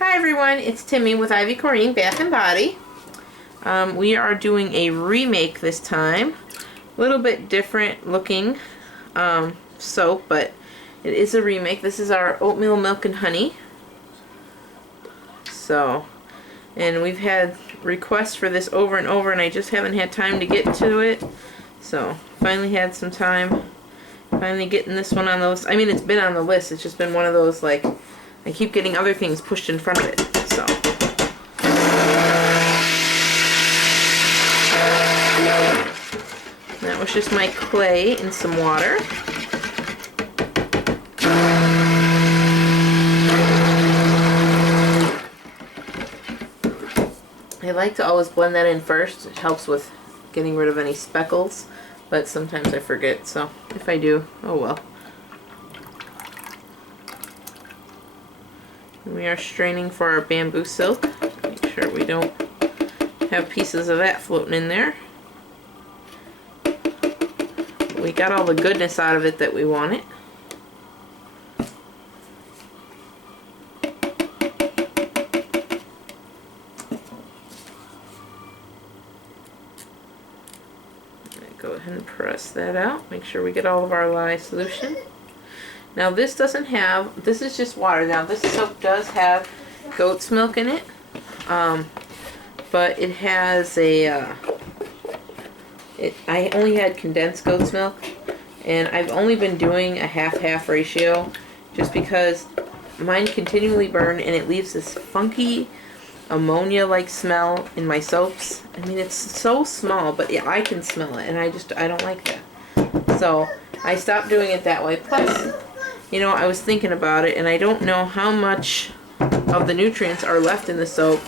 Hi everyone, it's Timmy with Ivy Coreen Bath and Body. We are doing a remake this time. A little bit different looking soap, but it is a remake. This is our oatmeal milk and honey. So, and we've had requests for this over and over, and I just haven't had time to get to it. So, finally had some time. Finally getting this one on the list. I mean, it's been on the list. It's just been one of those, like, I keep getting other things pushed in front of it. So. That was just my clay and some water. I like to always blend that in first. It helps with getting rid of any speckles, but sometimes I forget, so if I do, oh well. We are straining for our bamboo silk. Make sure we don't have pieces of that floating in there. We got all the goodness out of it that we wanted. Go ahead and press that out. Make sure we get all of our lye solution. Now this doesn't have, this is just water. Now this soap does have goat's milk in it, but it has a, I only had condensed goat's milk, and I've only been doing a half-half ratio just because mine continually burn and it leaves this funky ammonia-like smell in my soaps. I mean, it's so small, but yeah, I can smell it, and I don't like that. So I stopped doing it that way. Plus, you know, I was thinking about it, and I don't know how much of the nutrients are left in the soap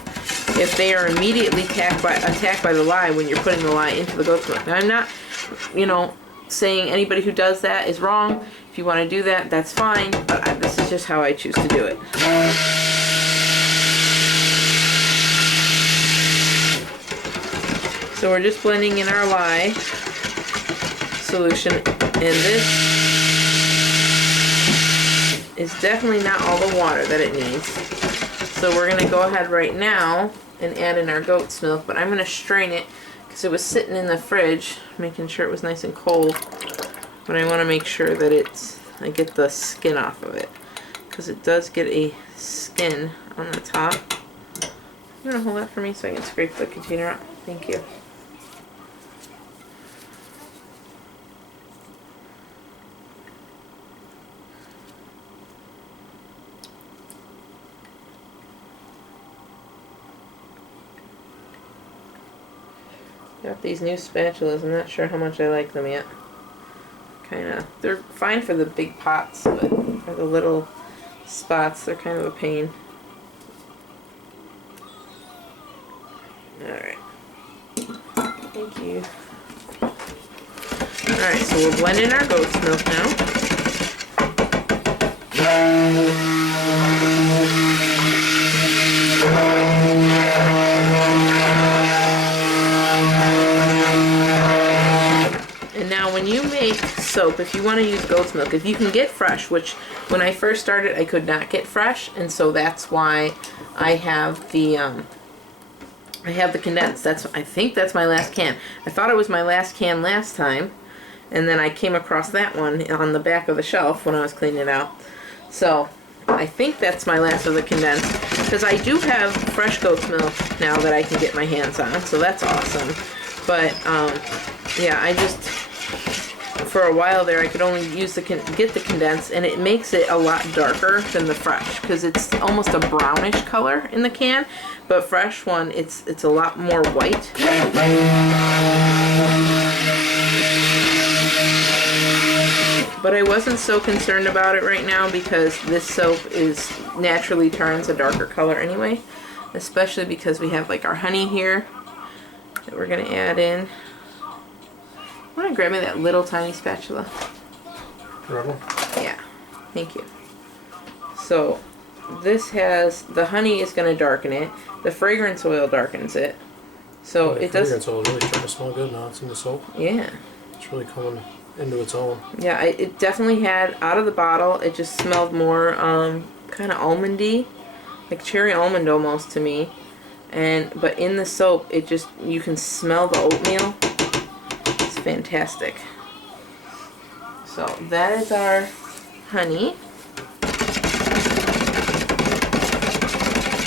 if they are immediately attacked by the lye when you're putting the lye into the goat's milk. Now, I'm not, you know, saying anybody who does that is wrong. If you want to do that, that's fine, but this is just how I choose to do it. So we're just blending in our lye solution, and this is definitely not all the water that it needs. So we're going to go ahead right now and add in our goat's milk, but I'm going to strain it because it was sitting in the fridge, making sure it was nice and cold. But I want to make sure that I get the skin off of it, because it does get a skin on the top. You want to hold that for me so I can scrape the container out? Thank you. Got these new spatulas. I'm not sure how much I like them yet. They're fine for the big pots, but for the little spots, they're kind of a pain. Alright. Thank you. Alright, so we'll blend in our goat's milk now. And now when you make soap, if you want to use goat's milk, if you can get fresh, which when I first started I could not get fresh, and so that's why I have the condensed. I think that's my last can. I thought it was my last can last time, and then I came across that one on the back of the shelf when I was cleaning it out. So I think that's my last of the condensed, because I do have fresh goat's milk now that I can get my hands on, so that's awesome. But yeah, I just, for a while there, I could only use get the condensed, and it makes it a lot darker than the fresh, because it's almost a brownish color in the can, but fresh one, it's a lot more white. But I wasn't so concerned about it right now, because this soap naturally turns a darker color anyway, especially because we have like our honey here that we're going to add in. Want to grab me that little tiny spatula? Rebel? Yeah, thank you. So this has, the honey is going to darken it. The fragrance oil darkens it. So it does. The fragrance oil is really starting to smell good now. It's in the soap. Yeah. It's really coming into its own. Yeah, it definitely had, out of the bottle, it just smelled more kind of almondy. like cherry almond almost to me. But in the soap, it just, you can smell the oatmeal. It's fantastic. So that is our honey.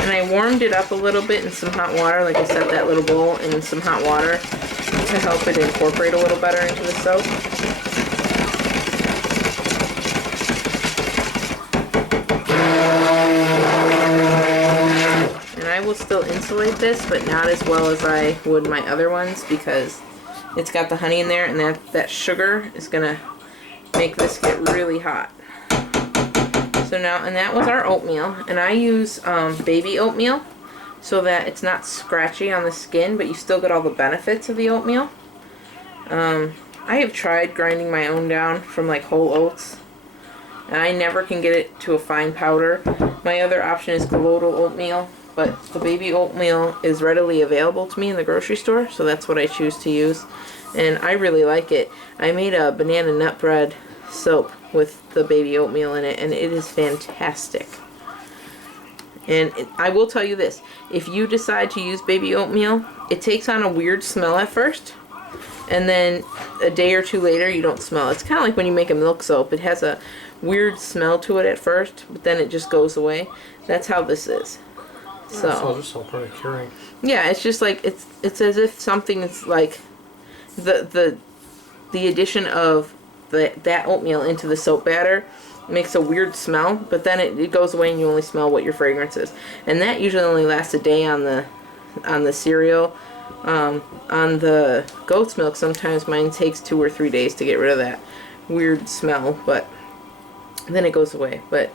And I warmed it up a little bit in some hot water. Like I set that little bowl in some hot water to help it incorporate a little better into the soap. And I will still insulate this, but not as well as I would my other ones, because it's got the honey in there, and that sugar is going to make this get really hot. So now, and that was our oatmeal, and I use baby oatmeal so that it's not scratchy on the skin, but you still get all the benefits of the oatmeal. I have tried grinding my own down from like whole oats, and I never can get it to a fine powder. My other option is colloidal oatmeal, but the baby oatmeal is readily available to me in the grocery store, so that's what I choose to use, and I really like it. I made a banana nut bread soap with the baby oatmeal in it, and it is fantastic. And I will tell you this, if you decide to use baby oatmeal, it takes on a weird smell at first, and then a day or two later you don't smell it. It's kind of like when you make a milk soap. It has a weird smell to it at first, but then it just goes away. That's how this is. So just so pretty curing. Yeah, it's just like it's as if something is like the addition of that oatmeal into the soap batter makes a weird smell, but then it goes away and you only smell what your fragrance is. And that usually only lasts a day on the cereal. On the goat's milk, sometimes mine takes 2 or 3 days to get rid of that weird smell, but then it goes away. But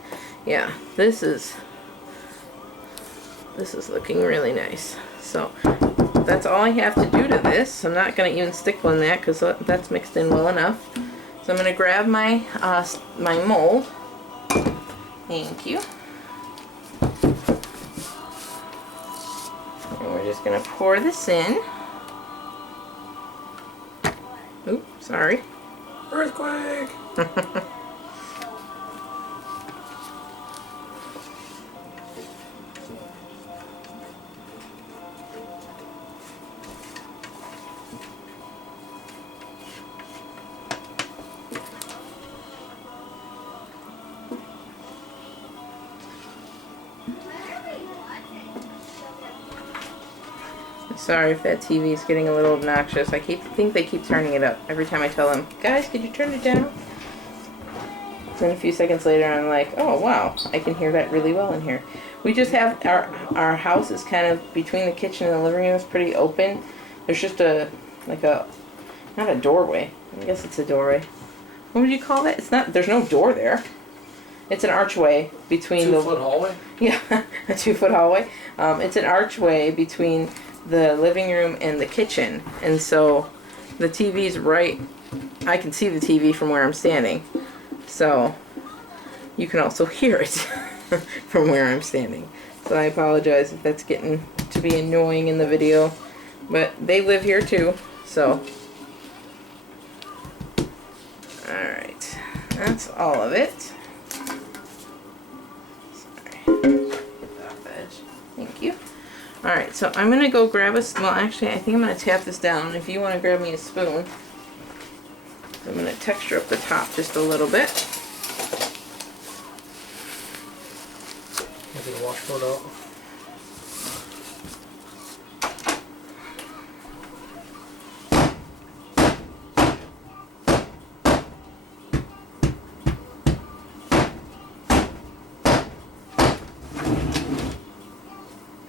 yeah, this is looking really nice. So that's all I have to do to this. I'm not going to even stick on that because that's mixed in well enough. So I'm going to grab my my mold. Thank you. And we're just going to pour this in. Oops, sorry. Earthquake! Sorry if that TV is getting a little obnoxious. I think they keep turning it up every time I tell them, guys, could you turn it down? Then a few seconds later, I'm like, oh wow, I can hear that really well in here. We just have our house is kind of between the kitchen and the living room. It's pretty open. There's just not a doorway. I guess it's a doorway. What would you call that? It's not. There's no door there. It's an archway between 2-foot hallway? Yeah, a 2-foot hallway. It's an archway between the living room and the kitchen, and so the TV's right. I can see the TV from where I'm standing, so you can also hear it from where I'm standing. So I apologize if that's getting to be annoying in the video, but they live here too, so. Alright, that's all of it. Sorry, get that edge. Thank you. Alright, so I'm going to go grab well actually I think I'm going to tap this down. If you want to grab me a spoon, I'm going to texture up the top just a little bit. Get the washboard out.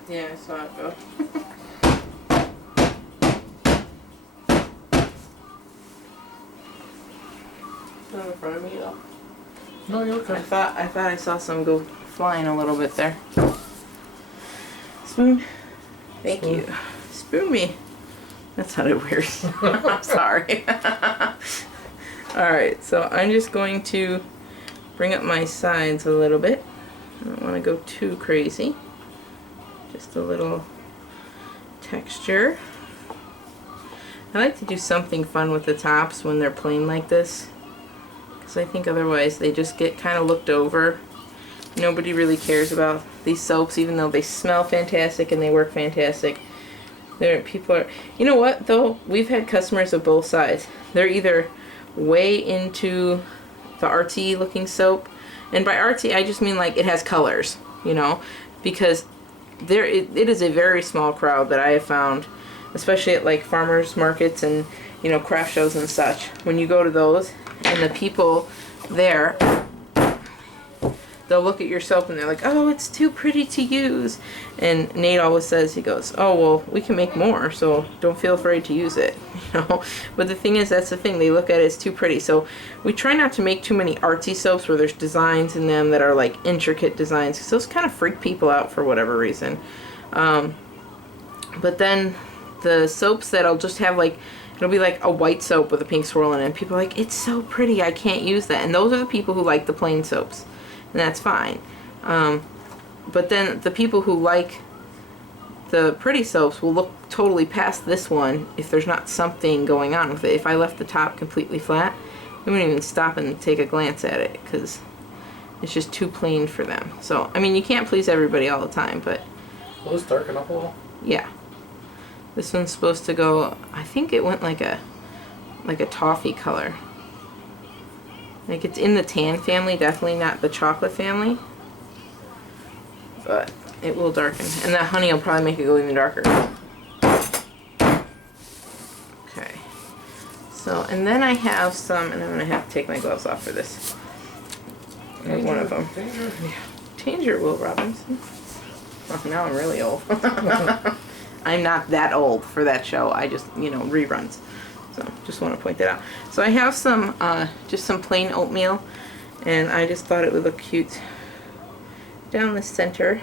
Yeah, I saw it go. Not in front of me though. No, you're okay. I thought I saw some go flying a little bit there. Spoon. Thank Spoon. you. Spoon me. That sounded weird. I'm sorry. Alright, so I'm just going to bring up my sides a little bit. I don't want to go too crazy. Just a little texture. I like to do something fun with the tops when they're plain like this, because I think otherwise they just get kind of looked over. Nobody really cares about these soaps, even though they smell fantastic and they work fantastic. People are, you know what though? We've had customers of both sides. They're either way into the artsy looking soap, and by artsy I just mean like it has colors, you know, because it is a very small crowd that I have found, especially at like farmers markets and, you know, craft shows and such. When you go to those and the people there, they'll look at your soap and they're like, oh, it's too pretty to use. And Nate always says, he goes, oh, well, we can make more, so don't feel afraid to use it. You know? But the thing is, that's the thing. They look at it as too pretty. So we try not to make too many artsy soaps where there's designs in them that are like intricate designs, because those kind of freak people out for whatever reason. But then the soaps that'll just have like, it'll be like a white soap with a pink swirl in it, and people are like, it's so pretty, I can't use that. And those are the people who like the plain soaps. And that's fine. But then the people who like the pretty soaps will look totally past this one if there's not something going on with it. If I left the top completely flat, they wouldn't even stop and take a glance at it because it's just too plain for them. So, I mean, you can't please everybody all the time, but... Will this darken up a little? Yeah. This one's supposed to go, I think it went like a toffee color. Like, it's in the tan family, definitely not the chocolate family. But it will darken. And that honey will probably make it go even darker. Okay. So, and then I have some, and I'm going to have to take my gloves off for this. I have one of them. Danger. Yeah. Danger, Will Robinson. Oh, now I'm really old. I'm not that old for that show. I just, you know, reruns. So just want to point that out. So I have some, just some plain oatmeal, and I just thought it would look cute down the center.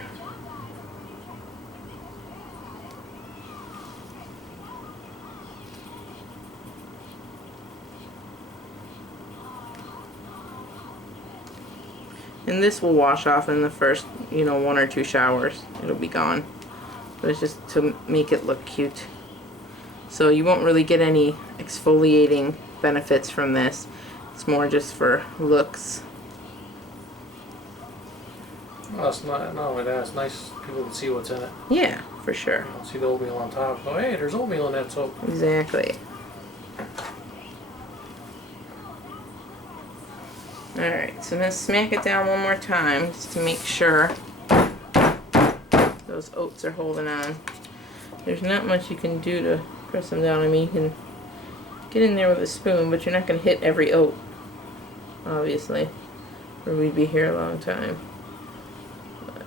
And this will wash off in the first, you know, 1 or 2 showers. It'll be gone. But it's just to make it look cute. So you won't really get any exfoliating benefits from this. It's more just for looks. Well, it's not only that, it's nice people can see what's in it. Yeah, for sure. You don't see the oatmeal on top. Oh, hey, there's oatmeal in that soap. Exactly. Alright, so I'm going to smack it down one more time just to make sure those oats are holding on. There's not much you can do to press them down. I mean, you can get in there with a spoon, but you're not going to hit every oat, obviously, or we'd be here a long time. But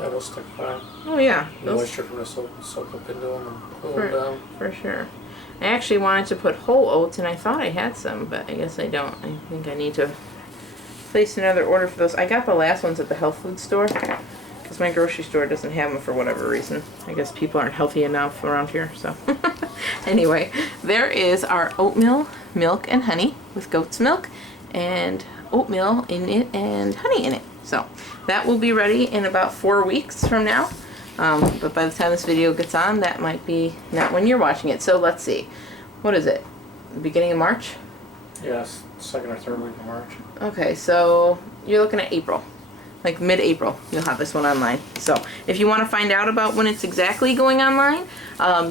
Yeah, they'll stick fine. oh yeah, The moisture from the soak up into them and pull them down. for sure. I actually wanted to put whole oats, and I thought I had some, but I guess I don't. I think I need to place another order for those. I got the last ones at the health food store because my grocery store doesn't have them for whatever reason. I guess people aren't healthy enough around here, so. Anyway, there is our oatmeal, milk, and honey with goat's milk, and oatmeal in it and honey in it. So that will be ready in about 4 weeks from now. But by the time this video gets on, that might be not when you're watching it. So let's see. What is it? The beginning of March? Yes, 2nd or 3rd week of March. Okay, so you're looking at April. Like mid-April, you'll have this one online. So if you want to find out about when it's exactly going online,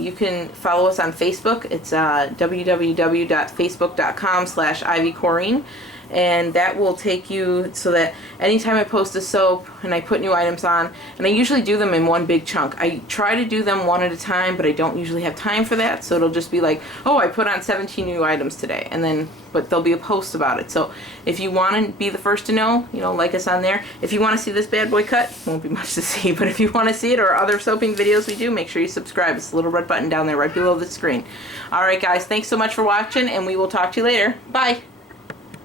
you can follow us on Facebook. It's www.facebook.com/IvyCoreen. And that will take you so that anytime I post a soap and I put new items on, and I usually do them in one big chunk. I try to do them one at a time, but I don't usually have time for that, so it'll just be like, oh, I put on 17 new items today, and then, but there'll be a post about it. So if you want to be the first to know, you know, like us on there. If you want to see this bad boy cut, won't be much to see, but if you want to see it or other soaping videos we do, make sure you subscribe. It's the little red button down there right below the screen. Alright guys, thanks so much for watching, and we will talk to you later. Bye!